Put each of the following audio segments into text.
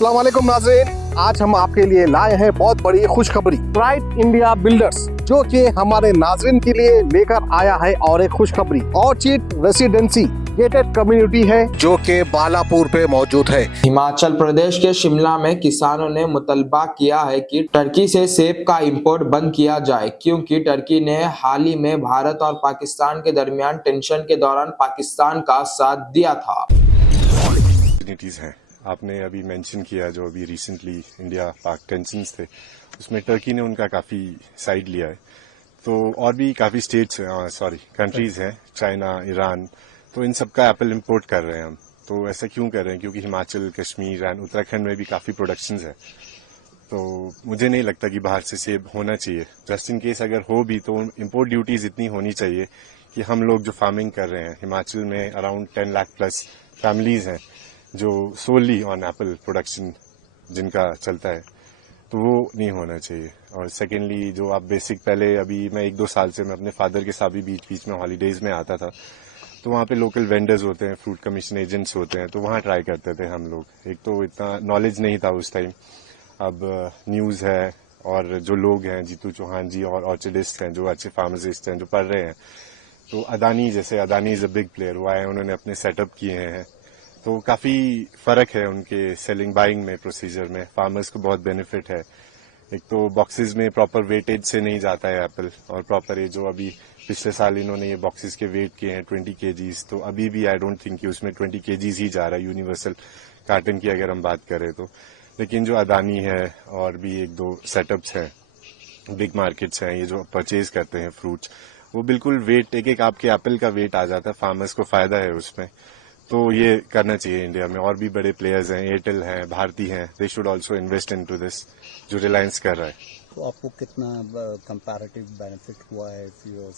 अस्सलाम वालेकुम नाज़रीन, आज हम आपके लिए लाए हैं बहुत बड़ी खुशखबरी। प्राइड इंडिया बिल्डर्स जो कि हमारे नाज़रीन के लिए लेकर आया है और एक खुशखबरी। ऑर्चिड रेसिडेंसी गेटेड कम्युनिटी है जो कि बालापुर पे मौजूद है। हिमाचल प्रदेश के शिमला में किसानों ने मुतलबा किया है कि टर्की से सेब का इंपोर्ट बंद किया जाए, क्योंकि टर्की ने हाल ही में भारत और पाकिस्तान के दरमियान टेंशन के दौरान पाकिस्तान का साथ दिया था। हैं आपने अभी मेंशन किया जो अभी रिसेंटली इंडिया पाक टेंशन्स थे, उसमें टर्की ने उनका काफी साइड लिया है। तो और भी काफी स्टेट्स कंट्रीज हैं, चाइना, ईरान, तो इन सब का एप्पल इंपोर्ट कर रहे हैं हम। तो ऐसा क्यों कर रहे हैं? क्योंकि हिमाचल, कश्मीर एंड उत्तराखंड में भी काफी प्रोडक्शंस है। तो मुझे नहीं लगता कि बाहर से सेब होना चाहिए। जस्ट इन केस अगर हो भी तो इंपोर्ट ड्यूटीज इतनी होनी चाहिए कि हम लोग जो फार्मिंग कर रहे हैं, हिमाचल में अराउंड 10 लाख प्लस फैमिलीज हैं जो सोली ऑन एप्पल प्रोडक्शन जिनका चलता है, तो वो नहीं होना चाहिए। और सेकेंडली जो आप बेसिक पहले अभी मैं 1-2 साल से मैं अपने फादर के साथ भी बीच बीच में हॉलीडेज में आता था, तो वहाँ पे लोकल वेंडर्स होते हैं, फ्रूट कमीशन एजेंट्स होते हैं, तो वहाँ ट्राई करते थे हम लोग। एक तो इतना नॉलेज नहीं था उस टाइम, अब न्यूज़ है और जो लोग हैं, जीतू चौहान जी और ऑर्चिडिस्ट हैं जो अच्छे फार्मासिस्ट हैं जो पढ़ रहे हैं, तो Adani is a big player, वो आए, उन्होंने अपने सेटअप किए हैं। तो काफ़ी फ़र्क है उनके सेलिंग बाइंग में, प्रोसीजर में। फार्मर्स को बहुत बेनिफिट है। एक तो बॉक्सेस में प्रॉपर वेटेज से नहीं जाता है एप्पल, और प्रॉपर ये जो अभी पिछले साल इन्होंने ये बॉक्सेस के वेट किए हैं 20 kgs, तो अभी भी आई डोंट थिंक कि उसमें 20 kgs ही जा रहा है यूनिवर्सल कार्टन की अगर हम बात करें तो। लेकिन जो अदानी है और भी 1-2 सेटअप्स हैं, बिग मार्केट्स हैं, ये जो परचेज करते हैं फ्रूट्स, वो बिल्कुल वेट एक आपके एप्पल का वेट आ जाता है, फार्मर्स को फायदा है उसमें। तो ये करना चाहिए इंडिया में। और भी बड़े प्लेयर्स हैं, एयरटेल हैं, भारती हैं, they should also invest into this, जो रिलायंस कर रहा है। तो आपको कितना कंपैरेटिव बेनिफिट हुआ है if you are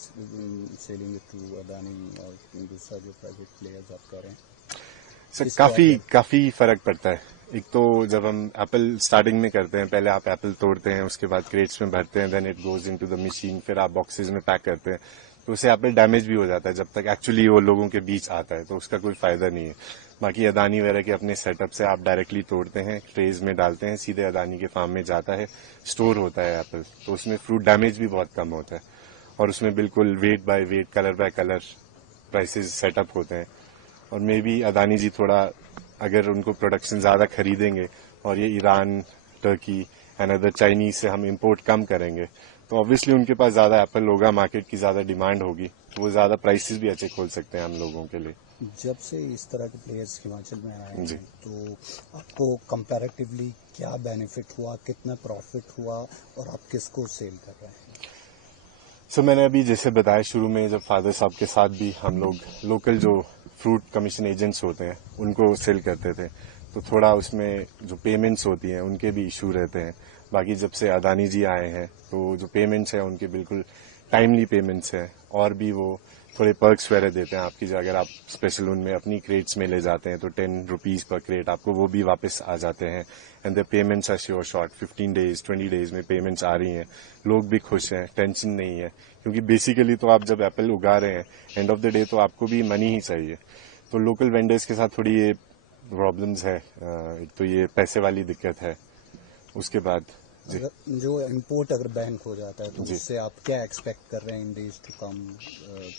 selling it to Adani और दूसरा जो प्राइवेट प्लेयर्स आप कर रहे हैं? सर काफी फर्क पड़ता है। एक तो जब हम एप्पल स्टार्टिंग में करते हैं, पहले आप एप्पल तोड़ते हैं, उसके बाद क्रेट्स में भरते हैं, then it goes into the machine, फिर आप बॉक्सेस में पैक करते हैं, तो उससे एप्पल डैमेज भी हो जाता है जब तक एक्चुअली वो लोगों के बीच आता है, तो उसका कोई फायदा नहीं है। बाकी अदानी वगैरह के अपने सेटअप से आप डायरेक्टली तोड़ते हैं, ट्रेज में डालते हैं, सीधे अदानी के फार्म में जाता है, स्टोर होता है एप्पल, तो उसमें फ्रूट डैमेज भी बहुत कम होता है। और उसमें बिल्कुल weight by weight, colour bye colour prices setup होते हैं। और मे बी अदानी जी थोड़ा अगर उनको प्रोडक्शन ज़्यादा खरीदेंगे और ये Iran, Turkey and other Chinese से हम इंपोर्ट कम करेंगे, तो ऑब्वियसली उनके पास ज़्यादा एप्पल होगा, मार्केट की ज़्यादा डिमांड होगी, तो वो ज़्यादा प्राइसेस भी अच्छे खोल सकते हैं हम लोगों के लिए। जब से इस तरह के प्लेयर्स हिमाचल में आए हैं, तो आपको कंपैरेटिवली क्या बेनिफिट हुआ, कितना प्रॉफिट हुआ और आप किसको सेल कर रहे हैं? सो मैंने अभी जैसे बताया शुरू में, जब फादर साहब के साथ भी हम लोग लोकल जो फ्रूट कमीशन एजेंट्स होते हैं उनको सेल करते थे, तो थोड़ा उसमें जो पेमेंट्स होती हैं उनके भी इशू रहते हैं। बाकी जब से अदानी जी आए हैं तो जो पेमेंट्स हैं उनके बिल्कुल टाइमली पेमेंट्स हैं, और भी वो थोड़े पर्क्स वगैरह देते हैं आपकी। अगर आप स्पेशल उनमें अपनी क्रेट्स में ले जाते हैं तो 10 रुपीज़ पर क्रेट आपको वो भी वापस आ जाते हैं। And the payments are sure short, 15 days 20 days में पेमेंट्स आ रही हैं। लोग भी खुश हैं, टेंशन नहीं है, क्योंकि बेसिकली तो आप जब एप्पल उगा रहे हैं, एंड ऑफ द डे तो आपको भी मनी ही चाहिए। तो लोकल वेंडर्स के साथ थोड़ी ये प्रॉब्लम्स है, एक तो ये पैसे वाली दिक्कत है। उसके बाद जो इंपोर्ट अगर बैन हो जाता है तो उससे आप क्या एक्सपेक्ट कर रहे हैं in days to come?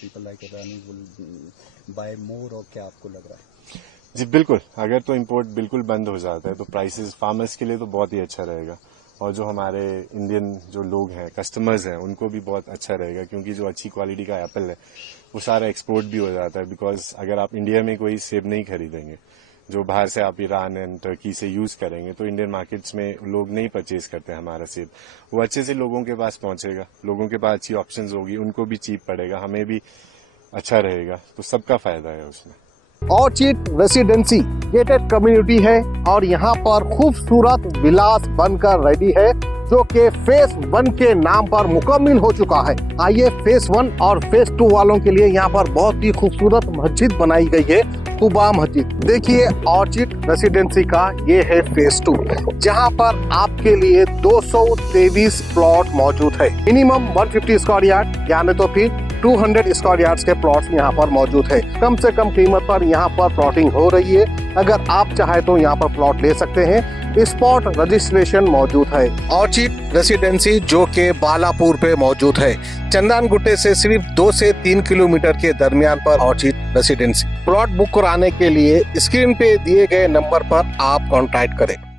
People like Adani will buy more, और क्या आपको लग रहा है? जी बिल्कुल, अगर तो इंपोर्ट बिल्कुल बंद हो जाता है तो प्राइसेस फार्मर्स के लिए तो बहुत ही अच्छा रहेगा, और जो हमारे इंडियन जो लोग हैं, कस्टमर्स हैं, उनको भी बहुत अच्छा रहेगा, क्योंकि जो अच्छी क्वालिटी का एप्पल है वो सारा एक्सपोर्ट भी हो जाता है। बिकॉज अगर आप इंडिया में कोई सेब नहीं खरीदेंगे, जो बाहर से आप ईरान एंड टर्की से यूज करेंगे, तो इंडियन मार्केट्स में लोग नहीं परचेज करते हमारा सेब। वो अच्छे से लोगों के पास पहुंचेगा, लोगों के पास अच्छी ऑप्शंस होगी, उनको भी चीप पड़ेगा, हमें भी अच्छा रहेगा, तो सबका फायदा है उसमें। ऑर्चिड रेसिडेंसी गेटेड कम्युनिटी है और यहाँ पर खूबसूरत विलास बनकर रेडी है, जो कि फेज 1 के नाम पर मुकम्मिल हो चुका है। आइए फेज 1 और फेज 2 वालों के लिए यहाँ पर बहुत ही खूबसूरत मस्जिद बनाई गई है, कुबा मस्जिद। देखिए ऑर्चिड रेसिडेंसी का ये है फेज 2, जहाँ पर आपके लिए 223 प्लॉट मौजूद है। मिनिमम 150 स्क्वायर यार्ड यानी तो फिर 200 स्क्वायर यार्ड्स के प्लॉट्स यहाँ पर मौजूद है। कम से कम कीमत पर यहाँ पर प्लॉटिंग हो रही है। अगर आप चाहे तो यहाँ पर प्लॉट ले सकते हैं। स्पॉट रजिस्ट्रेशन मौजूद है। ऑर्चिड रेसिडेंसी जो के बालापुर पे मौजूद है। चंदनगुट्टे से सिर्फ 2 से 3 किलोमीटर के दरमियान पर ऑर्चिड रेसिडेंसी। प्लॉट बुक कराने के लिए स्क्रीन पे दिए गए नंबर पर आप कॉन्टैक्ट करें।